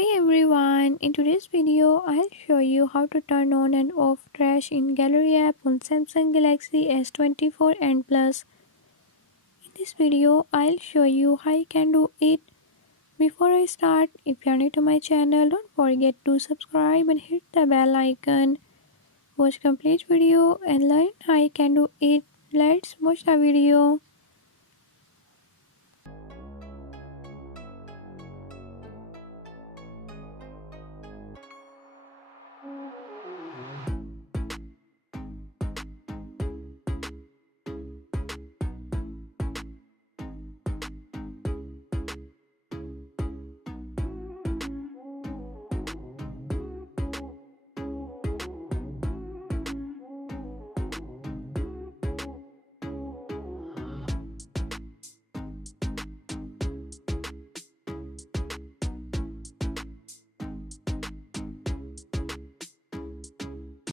Hi everyone, in today's video I'll show you how to turn on and off trash in gallery app on Samsung Galaxy S24 and Plus. In this video I'll show you how you can do it. Before I start, if you are new to my channel, don't forget to subscribe and hit the bell icon. Watch complete video and learn how you can do it. Let's watch the video.